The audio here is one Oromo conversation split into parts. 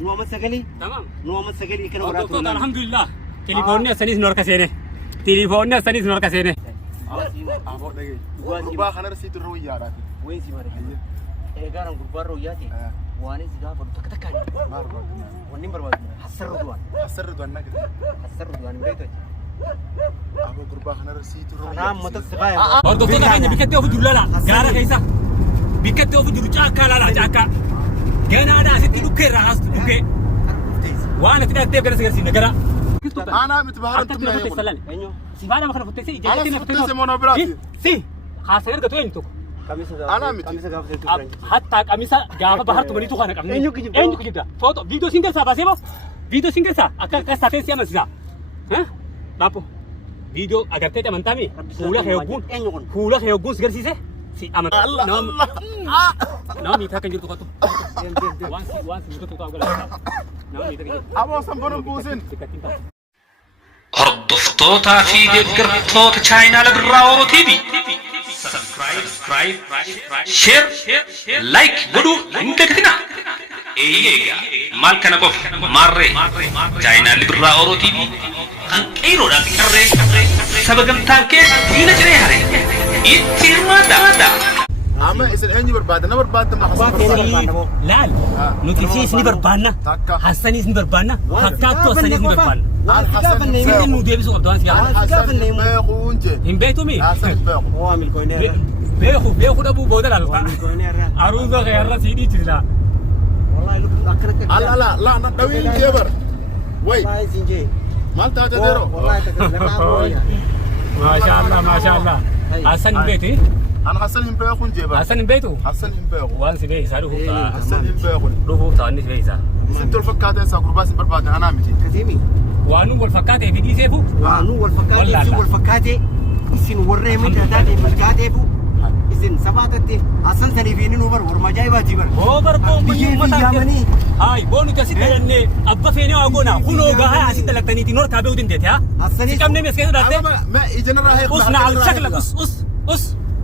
نوما سجلي تمام نوما سجلي كانوا وراتو الحمد لله تليفوني سنيس نور كسينه تليفوني سنيس نور كسينه أبو دقيق غربا خنا رسيت الروية راتي وين سيماري إيجارن غربا روياتي واني زيدا برضو كتكاني ونين برباد حسر ردوان حسر ردوان نقدر حسر ردوان بريتو أبو غربا خنا رسيت الروية أنا متسقايا برضو كده كان بيكتب في جلالة قارة كيسا بيكتب في جلالة جاكا لا جاكا جانا أنا أسيت لوكي راس لوكي وانا تدا تيب كده سيرسي نجرا أنا متبهرت من يقول أيوه سيبانا ما خنا فتسي أنا فتسي منابراتي سي خاصير قطو انتو أنا متي حتى قميصا غافا بحرت منيتو خانا قمني أينو كجدا فوتو فيديو سينجل سا باسيبو فيديو سينجل سا اكا كاساتي سيما سيزا ها بابو فيديو اگرتي تمنتامي فولا خيوغون سيرسيسه سي امن الله نام الله نام ميتا كنجرتو كاتو وانس ميتا تو اغلا نام ميتا كنجرتو أبو سنبون بوزين hordoftoota fi deeggartoota chaayinaa Birraa TV subscribe share like godhuu hin dagatinaa eeyyega maal kana qofa maarree chaayinaa Birraa TV kan qeeroodhaan qarree sabagamtaan kee diina jiree haree itti hirmaadha. أما إذا أني برباد أنا برباد ما حصل لال نوتيسيس ني بربانا حسنيس ني بربانا حكاكو حسنيس ني بربانا سيدي مو ديبس ودوان سيا حسن بيخونجي هم بيتو مي حسن بيخو هو عامل كوينير بيخو ابو بودر الفا كوينير اروزا غير سيدي تلا والله لو أكرك لا أنا دوين جبر وي والله زينجي ما أنت تديرو والله تكلم ما شاء الله حسن بيتي أنا حسن هم بيخون جبر حسن بيتو حسن هم بيخو وان سي بي سارو فوتا حسن هم بيخون روفو تاني سي بيسا سنتو الفكاتة ساكرباس برباد أنا متي كتيمي وانو والفكاتة في دي سيفو وانو والفكاتة isin warree midhaadhaan malkaatee bu isin sabaatatti asan saniifiin nubar warma ajaa'ibaati bar over biyyee yaamanii hay boonu kasi talanne abba feene waagona kunoo gahaa asin talaktaniiti nor taabee udin deete ha asanii kamne mes keessa daate ما إجنا راهي usna al shakla us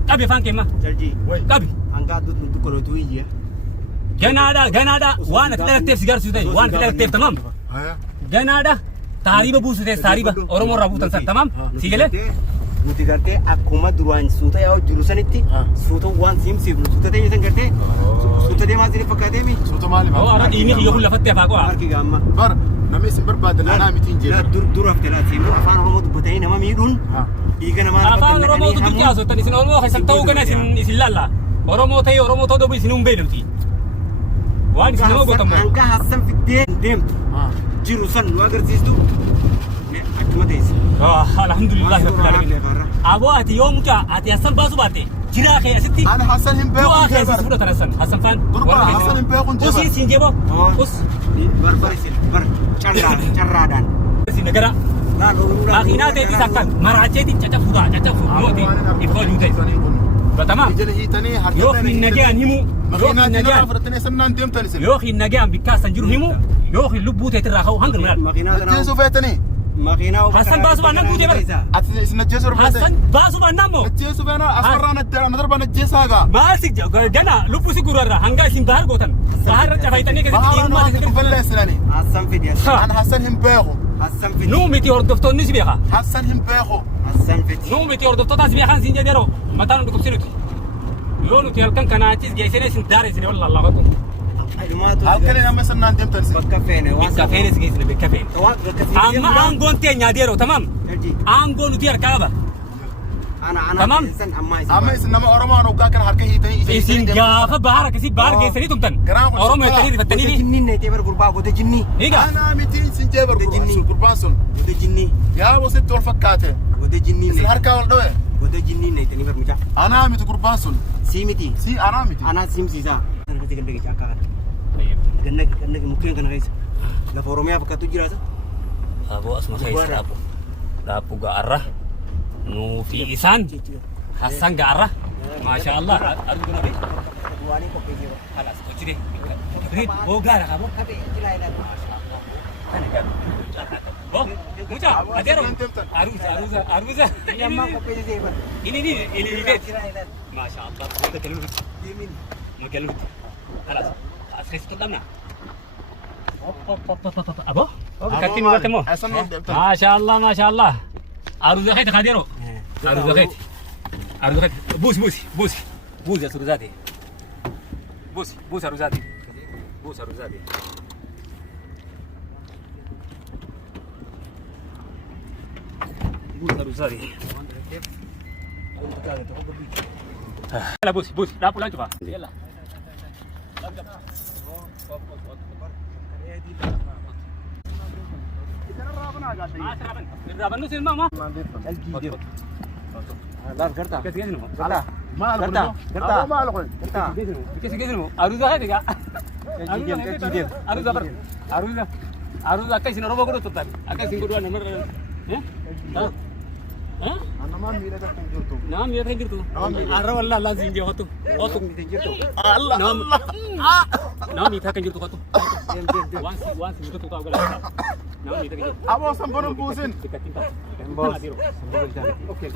qabi faan keema jalji qabi hanga addut nuti kolootu iyya ganaada waan talaktee sigar sutay waan talaktee tamam هيا ganaada taariba buusute taariba oromoo rabuutan san tamam sigale nuti gartee akkuma duraan suuta yaa jiru sanitti suuta waan simsiif suuta ta'ee san gartee suuta deemaa isin fakkaatee mi صوت مالي oo ara diini kiyya kun lafattee afaa qo'a harki gaamma بر نمي اسم برباد أنا متين جبر dura fitanii seemu afaan oromoo dubbatanii nama miidhuun dhiiga namaa afaan oromoo dubbitti haasoftan isin oromoo keessan ta'uu gana isin laalla oromoo ta'uu dhabu isin hin beeknuti waan isin nama gootamu hanga hassan fiddee deemtu jiru san nu agarsiistu akkuma ta'es alhamdulillahi rabbil alamin aboo ati yoo mucaa ati hassan baasu baatte jiraa kee asitti أنا حسن هم du'aa بيخون kee جبر asitti fudhatan hassan faan قربا حسن هم بيخون usii جبر siin jeeboo us barbar isin bar carraadhaan isin nagara makiinaa ta'eetis akka maraacheetiin cacafuudha mooti ifoo juute batamaa yoo hin nagayaan himu yoo hin nagayaan yoo hin nagayaan bikkaasan jiru himu yoo hin lubbuu teetirraa ka'u hanga minaan نجيسو فيتني Hassan baasu baannaan guutee bare نجيسو Hassan baasu baannaan moo نجيسو فينا أسرع نضرب نجيسها maal si gana lubbuu si gurarra hanga isin bahar gootan baharra cafaytanii keessatti dhiirummaa بهارنا فلسناني hassan fidi أنا حسن هم بيخو hassan fidi nuu miti hordoftoonni si beeka حسن هم بيخو hassan fidi nuu miti hordoftootaa si beekan siin jedheeroo mataan nu dhukkubsinuti yoo nuti halkan kanaachis geessine isin daaresine walla lafatu halkanii nama sannaan deemtansi bakka feene waan bakka feene si geessine bakka feene amma aangoon teenyaa deeroo tamam aangoo nuti harkaa qaba tamam amma isin nama oromoon hoggaa kana harka hiitanii isin gaafa bahar akkasii bahar geessanii tumtan oromoo jettanii rifattanii jinni ne tebar gurbaa gote jinni higa ana mitiin sin jeebar jinni gurbaan sun gote jinni yaa bositti wal fakkaate gote jinni isin harkaa wal dhawe gote jinni ne tani bar mucha anaa miti gurbaan sun simiti si anaa miti ana simsiisa kana gande ke akka ganna mukkeen kana keessa lafa oromiyaa fakkaatu jiraata aboo asuma keessa dhaabbu gaarra nuu fi isaan Hassan gaarra maasha Allah argu nabi waani kophee jira halas kochide brit bo gaara qabo kabe jiraayina bo mucha adero aruza yamma kophee jira ini bet maasha Allah makalu yemin makalu خلاص أسخيس تلمنا أبو كاتين وقتمو ما شاء الله ما شاء الله أرز خيت خاديرو أرز خيت بوس بوس بوس بوس يا سرزاتي بوس أرزاتي بوس أرزاتي بوس أرزاتي يلا بوس لا بولا شوفها يلا الرابن نسين ماما لا كرتا كيس كيس نمو على ما كرتا كرتا ما له كرتا كيس كيس نمو أروزا هذا كا أروزا بر أروزا كيس نروبا كرو تطار أكيس نقول أنا مر ها انا ما ميرا تنجرتو نعم يا تنجرتو أرى والله الله زينجي هاتو هاتو الله نعم نعم يتها كنجرتو هاتو وانس يتو تاو كلا نعم يتها كنجرتو ابو سمبون بوزين دكاتين تاو بوس اوكي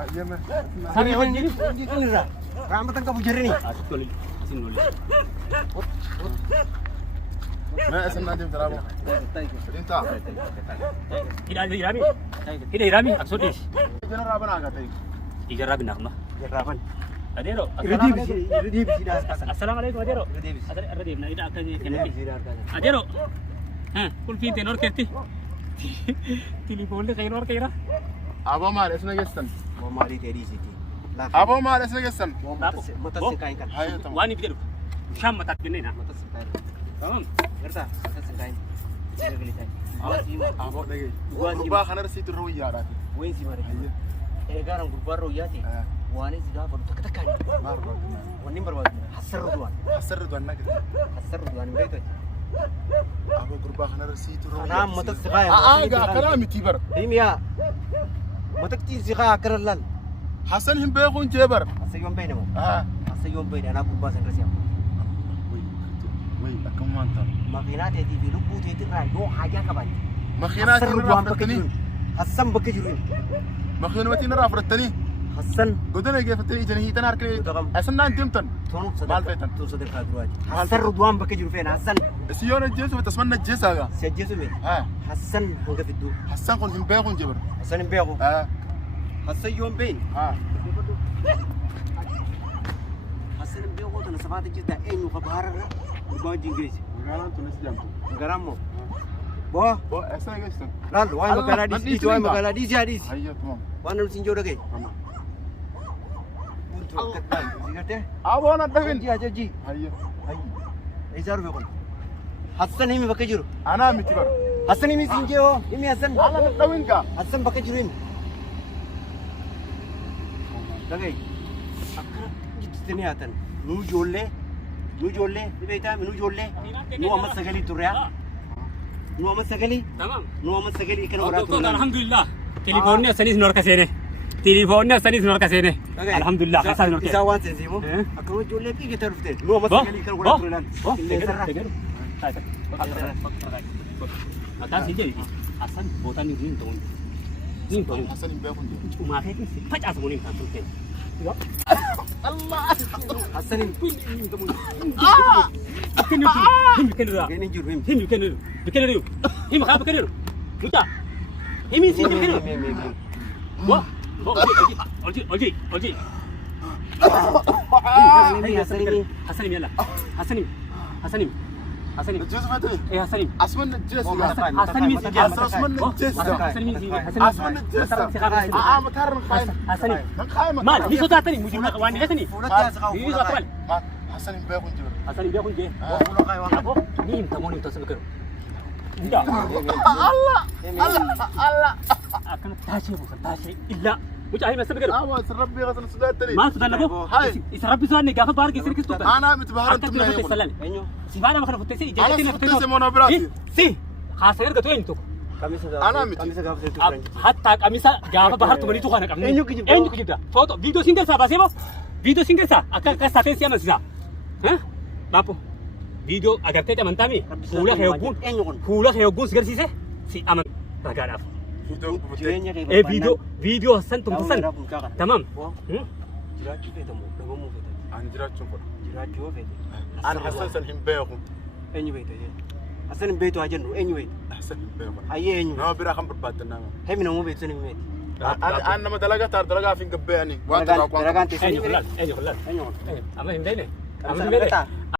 ايما Sari ini kan lira. Ramatan kamu jari ni. أشكل أسين نولي ما اسمنا دي ترابو انت إذا إيرامي إذا إيرامي أقصد إيش جنا رابنا غتاي إجارة بناخنا Jerapan. أديرو Irdi bisi dah. السلام عليكم أديرو Irdi bisi. أديرو إذا أكل Irdi كنبي bisi dah. أديرو ها كل فين تنور كتي تليفون لي خير كيرا ابو مال اسمه جسن Mau mari dari sini. ابو مال اسمه جسن Mata sekai kan. هاي تمام واني بديرو شام متى جنينا Mata sekai. تمام Kerta. Mata sekai. Saya beli saya. ابو دغي Gua sih. ربا خنر سيت الرويا راتي Woi sih mari. Garang gubbar roya ti. Wani sih dah baru tekan. ما ربا Wani berbuat. Hasar ruan. حسر دوانا كده Hasar ruan begitu. ابو ربا خنر سيت الرويا Ana mata sekai. كلامي تيبر Ini ya. Mata ti sekai akralan. حسن هم بيخون جبر Asayom bay namo. اه Asayom bay anak gubbar sendiri siapa. وي كم انت Makina dia di bilu putih itu rayo haja kapan. مخينات رافرتني Hasan bekejurin. مخينوتين رافرتني Hasan قدنا كيف تري جنيه تنار كلي Betul, Kam. اسمنا انتمتن tonu Mal fetan. tu sedekah dua aja. Hasan ruduan bekejur fena Hasan. سيون الجيس وتسمنا الجيس هذا Saja tu me. ها Hasan hangga fitu. حسن كون هم بيخون جبر Hasan yang bego. اه Hasan yom bain. ها Hasan yang bego tu nasabah kita enyu kabar Gua Inggris. قالوا انتم نسجم Garammo. Boh, بو اسا جيستن lalu wai Allah, magala nanti di wai cerita. magala di jadis. هيا تمام Wana sinjo dah ke? تمام Untuk ketan. Sikat eh. ابو انا دفن Ji aja ji. هيا Hai. Ejar bekon. Hasan ini bekejur. انا متبر Hasan ini sinjo. Ini Hasan. انا متدوين كا Hasan bekejurin. Dagai. Akrab gitu ternyata. Nu jolle. Di beta nu jolle. Nu amat sekali tu ya. Nu amat sekali. تمام Nu amat sekali ikan orang tu. الحمد لله تليفوني سنيس نور كسينه تليفوني سنيس نور كسينه الحمد لله كسر نور Isa wan sensimu. Aku jolle pi kita rufte. Nu amat sekali ikan orang tu lan. Atas sini asan botan ni din tuh ni tuh حسن بيخون جبر cuma kayak sih pecah semua nih kan tuh Hasan ini. bikin dulu Ini jur him. bikin dulu ini makanya bikin dulu lupa ini sih bikin dulu wah oji Ini Hasan ini. Hasan ini lah Hasan ini الجيس فتري Hasan ini اسمنا الجيس Hasan ini sih اسمنا الجيس Hasan ini sih اسمنا الجيس اه مكرر خايم Hasan ini من خايم mal ini sudah tadi mungkin nak wani Hasan ini Fulat ya sekau. ini sudah teman حسن بيخون جبر Hasan ini dia pun dia Fulat kaya wang. Ako, ni tamo ni to sa lugar. Tidak. الله الله Akan tashi illa. Mucha ay mas lugar. اه ربي غسل السودان تاني Ma sudan labo. Hai. Isarab bisan ni gafa bar kisir kistu. انا متبهر Anta انتم kilo نايمون salal. Enyo. Si bana makana futesi انا ijati na سفتي سمونا براسي Si. Khasir gato ento. Kami sudah. Anak miti. Kami sudah betul Ab hatta kamisa gafa bahar tumani tu kana kamni. Enyo kijibda. Enyo kijibda. Foto video single sa basebo. Video single sa akka ka sa tensi amasa. Ha? Lapo. Video agar tete mantami. Pula heogun. Enyo kon. Pula heogun sigarsise. Si aman. Ragadaf. Jirenya kayak video Hasan tum pesan. Tamam. Wah. jiraachuu feetamoo dhabamuu feetan Ani jiraachuun fudha. jiraachuu yoo feete Ani Hassan san hin beeku. eenyu beekta asan hin beektu haa jennu eenyu beekta Hassan hin beeku. hayyee eenyu Nama biraa kan barbaaddan nama. hemi namuu beektu sun himeeti An nama dalagaa taar dalagaa fi hin gabbeeyani. Waan dalagaan teessanii eenyu eenyu amma hin beekne amma hin beekne